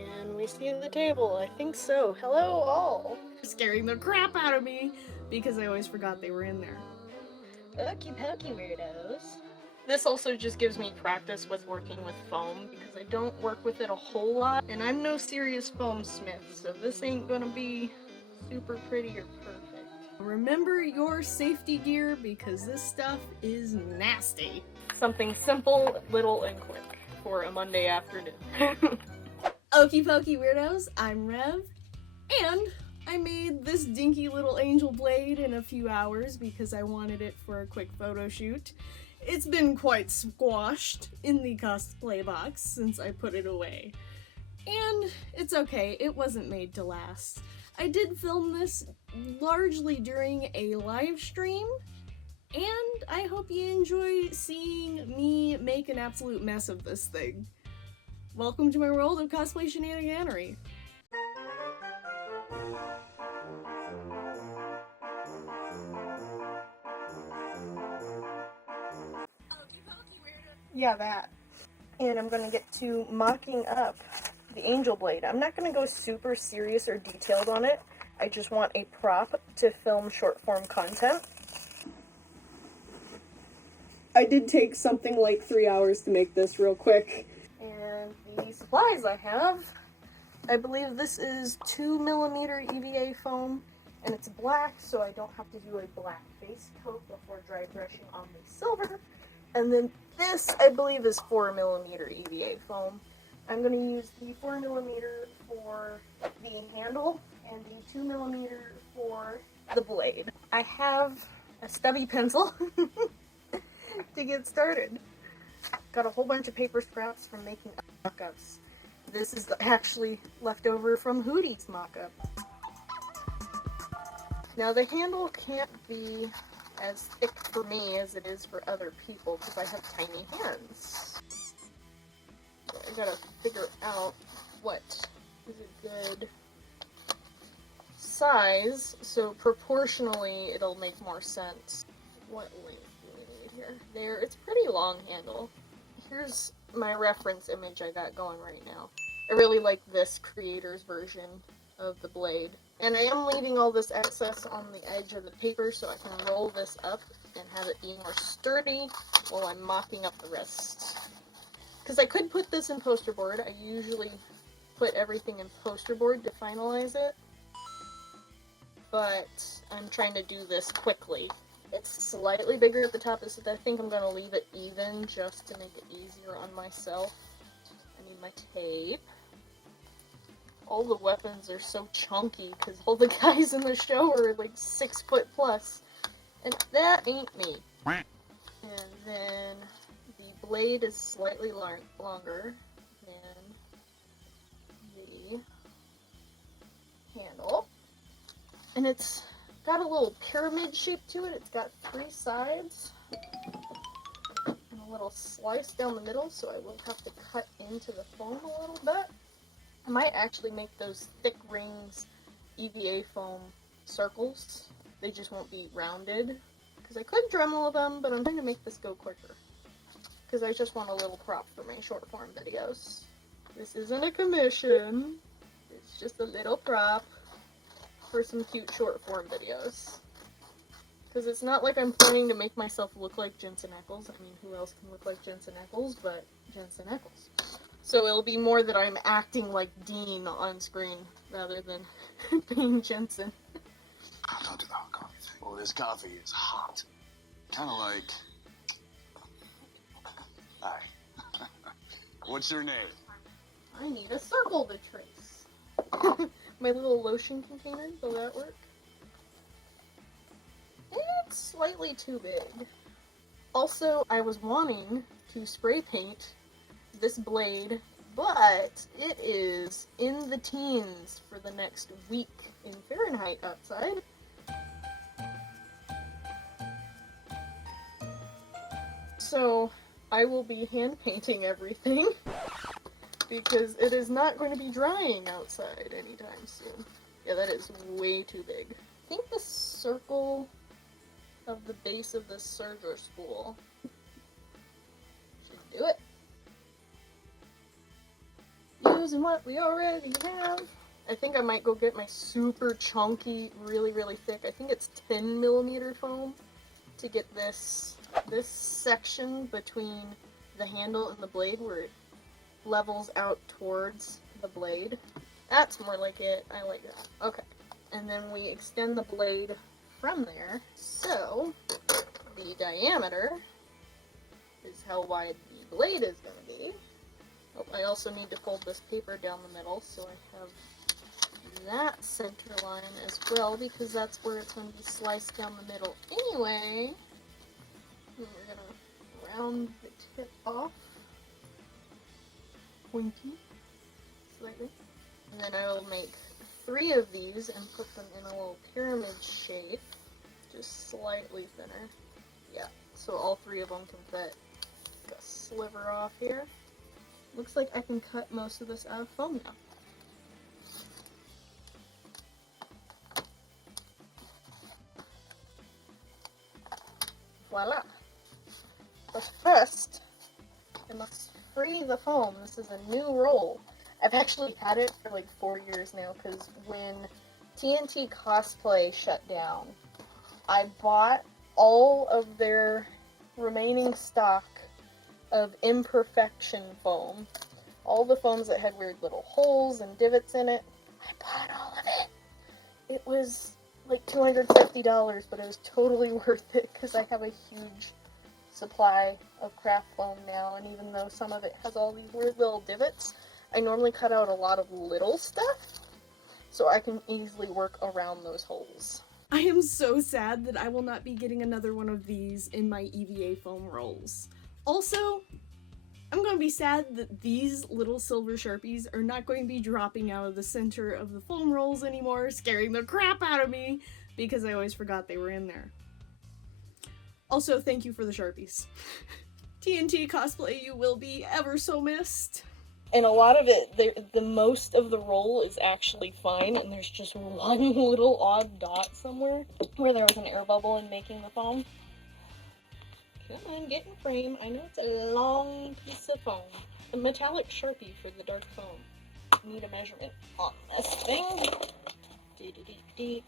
Can we see the table? I think so. Hello all! Scaring the crap out of me because I always forgot they were in there. Okie pokey weirdos. This also just gives me practice with working with foam because I don't work with it a whole lot, and I'm no serious foam smith, so this ain't gonna be super pretty or perfect. Remember your safety gear because this stuff is nasty. Something simple, little, and quick for a Monday afternoon. Okie pokey weirdos, I'm Rev, and I made this dinky little angel blade in a few hours because I wanted it for a quick photo shoot. It's been quite squashed in the cosplay box since I put it away. And it's okay, it wasn't made to last. I did film this largely during a live stream, and I hope you enjoy seeing me make an absolute mess of this thing. Welcome to my world of cosplay shenaniganery. Yeah, that. And I'm gonna get to mocking up the angel blade. I'm not gonna go super serious or detailed on it. I just want a prop to film short form content. I did take something like 3 hours to make this real quick. And the supplies I have, I believe this is 2mm EVA foam, and it's black, so I don't have to do a black base coat before dry brushing on the silver. And then this, I believe, is 4mm EVA foam. I'm going to use the 4mm for the handle and the 2mm for the blade. I have a stubby pencil to get started. Got a whole bunch of paper scraps from making mock-ups. This is actually leftover from Hootie's mock-up. Now the handle can't be as thick for me as it is for other people because I have tiny hands. So I gotta figure out what is a good size, so proportionally it'll make more sense. What length do we need here? There, it's a pretty long handle. Here's my reference image I got going right now. I really like this creator's version of the blade. And I am leaving all this excess on the edge of the paper so I can roll this up and have it be more sturdy while I'm mocking up the rest. Because I could put this in poster board. I usually put everything in poster board to finalize it. But I'm trying to do this quickly. It's slightly bigger at the top, so I think I'm going to leave it even just to make it easier on myself. I need my tape. All the weapons are so chunky because all the guys in the show are like 6 foot plus. And that ain't me. And then the blade is slightly longer than the handle. And it's got a little pyramid shape to it. It's got 3 sides and a little slice down the middle, so I will have to cut into the foam a little bit. I might actually make those thick rings EVA foam circles. They just won't be rounded, because I could Dremel them, but I'm trying to make this go quicker, because I just want a little prop for my short form videos. This isn't a commission, it's just a little prop for some cute short form videos. Because it's not like I'm planning to make myself look like Jensen Ackles. I mean, who else can look like Jensen Ackles but Jensen Ackles? So it'll be more that I'm acting like Dean on screen rather than being Jensen. Don't do the hot coffee thing. Well, this coffee is hot. Kind of like... Hi. What's your name? I need a circle to trace. My little lotion container, will that work? It's slightly too big. Also, I was wanting to spray paint this blade, but it is in the teens for the next week in Fahrenheit outside. So I will be hand painting everything because it is not going to be drying outside anytime soon. Yeah, that is way too big. I think the circle of the base of this serger spool should do it. using what we already have. I think I might go get my super chunky, really, really thick, I think it's 10 millimeter foam to get this section between the handle and the blade where it levels out towards the blade. That's more like it. I like that. Okay. And then we extend the blade from there. So the diameter is how wide the blade is going to be. Oh, I also need to fold this paper down the middle, so I have that center line as well, because that's where it's going to be sliced down the middle anyway. And we're going to round the tip off. Pointy. Slightly. And then I will make 3 of these and put them in a little pyramid shape, just slightly thinner. Yeah, so all 3 of them can fit. Got a sliver off here. Looks like I can cut most of this out of foam now. Voila! But first, I must free the foam. This is a new roll. I've actually had it for like 4 years now, because when TNT Cosplay shut down, I bought all of their remaining stock of imperfection foam. All the foams that had weird little holes and divots in it. I bought all of it. It was like $250, but it was totally worth it because I have a huge supply of craft foam now, and even though some of it has all these weird little divots, I normally cut out a lot of little stuff, so I can easily work around those holes. I am so sad that I will not be getting another one of these in my EVA foam rolls. Also, I'm going to be sad that these little silver Sharpies are not going to be dropping out of the center of the foam rolls anymore, scaring the crap out of me, because I always forgot they were in there. Also, thank you for the Sharpies. TNT Cosplay, you will be ever so missed. And a lot of it, the most of the roll is actually fine, and there's just one little odd dot somewhere where there was an air bubble in making the foam. Come on, get in frame. I know it's a long piece of foam. A metallic Sharpie for the dark foam. Need a measurement on this thing. 8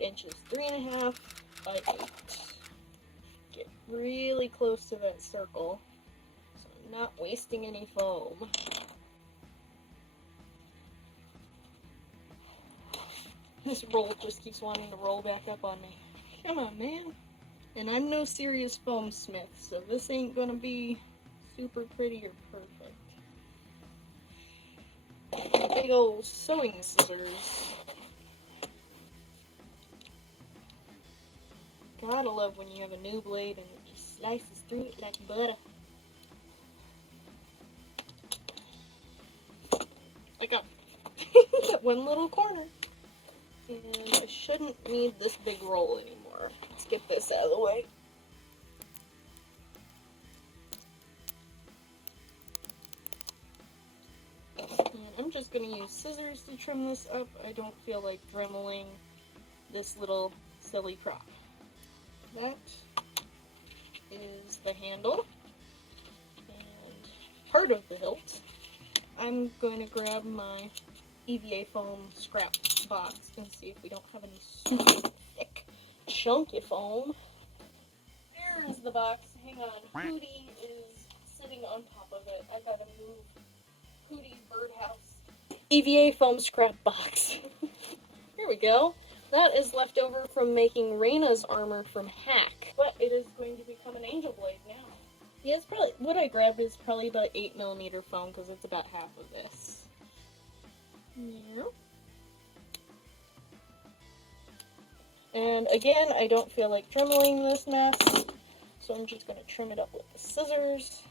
inches, 3.5 by 8. Get really close to that circle, so I'm not wasting any foam. This roll just keeps wanting to roll back up on me. Come on, man. And I'm no serious foam smith, so this ain't gonna be super pretty or perfect. Big old sewing scissors. Gotta love when you have a new blade and it just slices through it like butter. I got one little corner. And I shouldn't need this big roll anymore. Let's get this out of the way. And I'm just going to use scissors to trim this up. I don't feel like dremeling this little silly prop. That is the handle and part of the hilt. I'm going to grab my EVA foam scrap box and see if we don't have any super thick, chunky foam. There's the box. Hang on. Hootie is sitting on top of it. I gotta move Hootie's birdhouse. EVA foam scrap box. Here we go. That is left over from making Reyna's armor from Hack. But it is going to become an angel blade now. Yeah, it's probably, what I grabbed is probably about 8mm foam because it's about half of this. Yeah. And again, I don't feel like dremeling this mess, so I'm just going to trim it up with the scissors.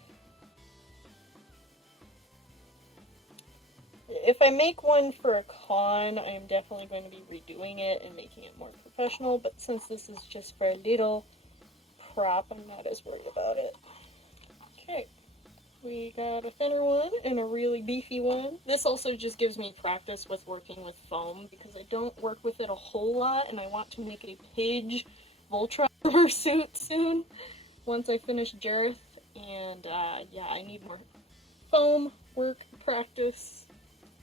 If I make one for a con, I am definitely going to be redoing it and making it more professional, but since this is just for a little prop, I'm not as worried about it. Okay, we got a thinner one and a really beefy one. This also just gives me practice with working with foam, because I don't work with it a whole lot, and I want to make a Pidge Voltron suit soon, once I finish Jareth, and yeah, I need more foam work, practice.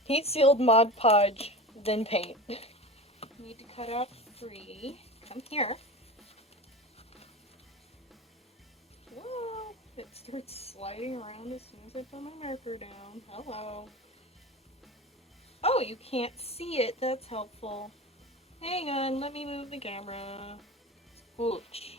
Heat sealed Mod Podge, then paint. Need to cut out 3. Come here. Whoa. It starts sliding around as soon as I put my marker down. Hello. Oh, you can't see it. That's helpful. Hang on, let me move the camera. Ooch.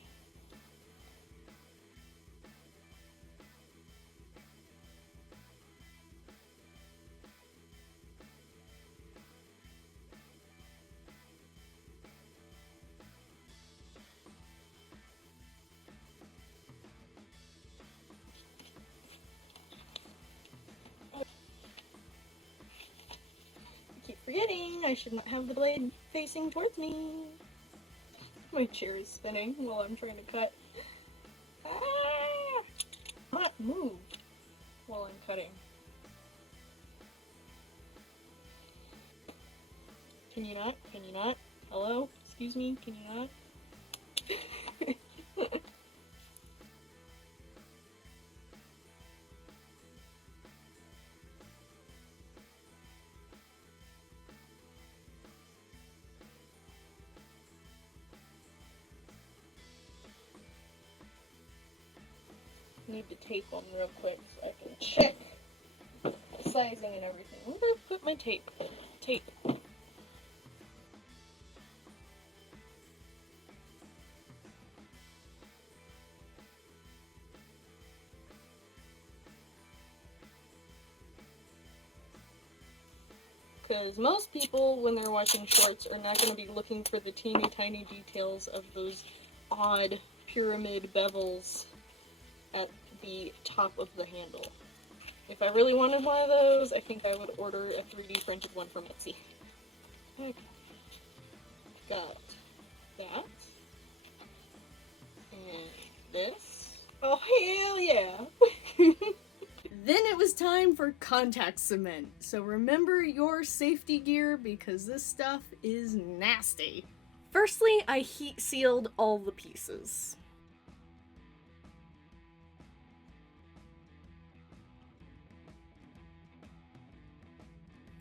Forgetting, I should not have the blade facing towards me. My chair is spinning while I'm trying to cut. Ah! Not move while I'm cutting. Can you not? Can you not? Hello? Excuse me? Can you not? Need to tape on real quick so I can check the sizing and everything. Where did I put my tape? Tape. Because most people, when they're watching shorts, are not going to be looking for the teeny tiny details of those odd pyramid bevels at the top of the handle. If I really wanted one of those, I think I would order a 3D printed one from Etsy. Okay. Got that. And this. Oh, hell yeah! Then it was time for contact cement. So remember your safety gear because this stuff is nasty. Firstly, I heat sealed all the pieces.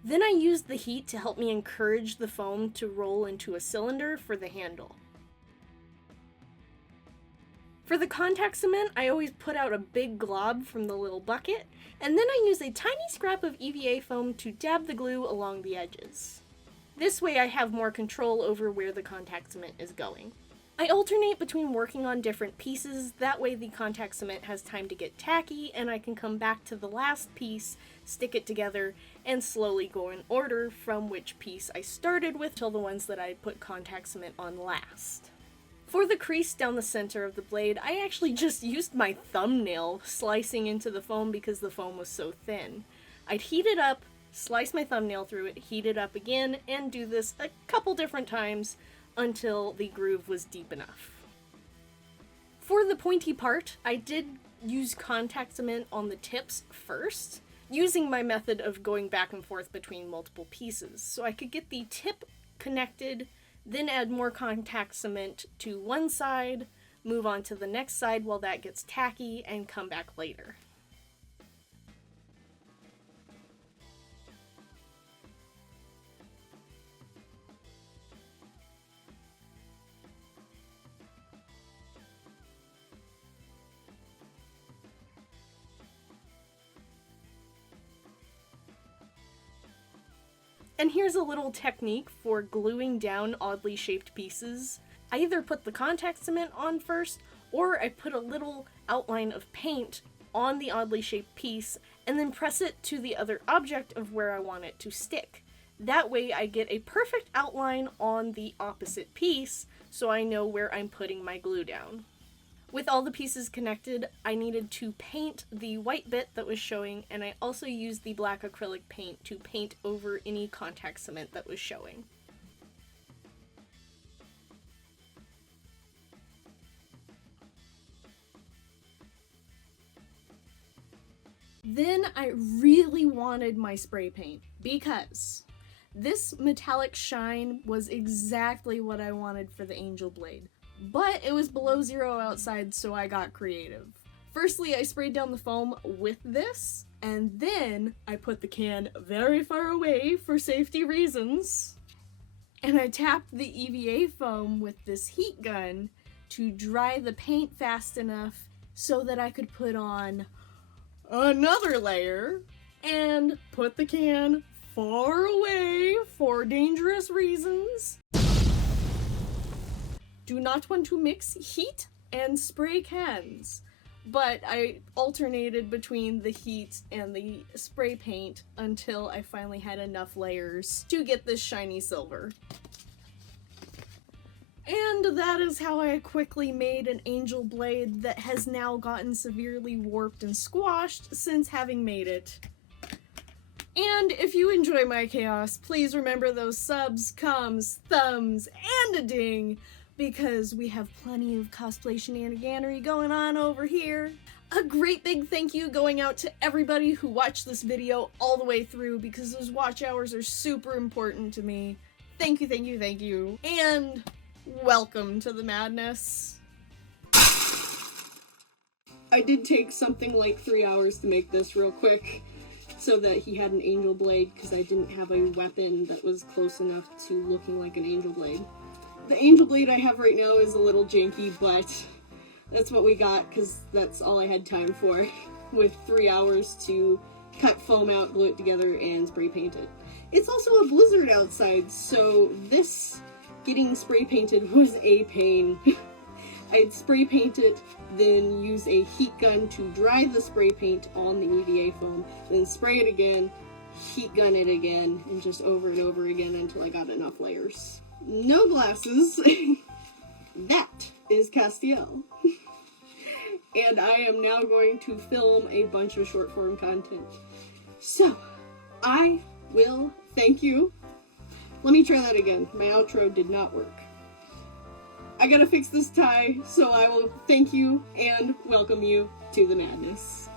Then I used the heat to help me encourage the foam to roll into a cylinder for the handle. For the contact cement, I always put out a big glob from the little bucket, and then I use a tiny scrap of EVA foam to dab the glue along the edges. This way I have more control over where the contact cement is going. I alternate between working on different pieces, that way the contact cement has time to get tacky and I can come back to the last piece, stick it together, and slowly go in order from which piece I started with till the ones that I put contact cement on last. For the crease down the center of the blade, I actually just used my thumbnail slicing into the foam because the foam was so thin. I'd heat it up, slice my thumbnail through it, heat it up again, and do this a couple different times until the groove was deep enough. For the pointy part, I did use contact cement on the tips first, using my method of going back and forth between multiple pieces, so I could get the tip connected, then add more contact cement to one side, move on to the next side while that gets tacky, and come back later. And here's a little technique for gluing down oddly shaped pieces. I either put the contact cement on first, or I put a little outline of paint on the oddly shaped piece, and then press it to the other object of where I want it to stick. That way I get a perfect outline on the opposite piece, so I know where I'm putting my glue down. With all the pieces connected, I needed to paint the white bit that was showing, and I also used the black acrylic paint to paint over any contact cement that was showing. Then I really wanted my spray paint because this metallic shine was exactly what I wanted for the angel blade. But it was below 0 outside, so I got creative. Firstly, I sprayed down the foam with this, And then I put the can very far away for safety reasons. And I tapped the EVA foam with this heat gun to dry the paint fast enough so that I could put on another layer and put the can far away for dangerous reasons. Do not want to mix heat and spray cans, but I alternated between the heat and the spray paint until I finally had enough layers to get this shiny silver. And that is how I quickly made an angel blade that has now gotten severely warped and squashed since having made it. And if you enjoy my chaos, please remember those subs, coms, thumbs, and a ding, because we have plenty of cosplay shenaniganery going on over here. A great big thank you going out to everybody who watched this video all the way through, because those watch hours are super important to me. Thank you, thank you, thank you. And welcome to the madness. I did take something like 3 hours to make this real quick so that he had an angel blade, because I didn't have a weapon that was close enough to looking like an angel blade. The angel blade I have right now is a little janky, but that's what we got because that's all I had time for, with 3 hours to cut foam out, glue it together, and spray paint it. It's also a blizzard outside, so this getting spray painted was a pain. I'd spray paint it, then use a heat gun to dry the spray paint on the EVA foam, then spray it again, heat gun it again, and just over and over again until I got enough layers. No glasses. That is Castiel. And I am now going to film a bunch of short form content. So, I will thank you. Let me try that again. My outro did not work. I gotta fix this tie, so I will thank you and welcome you to the madness.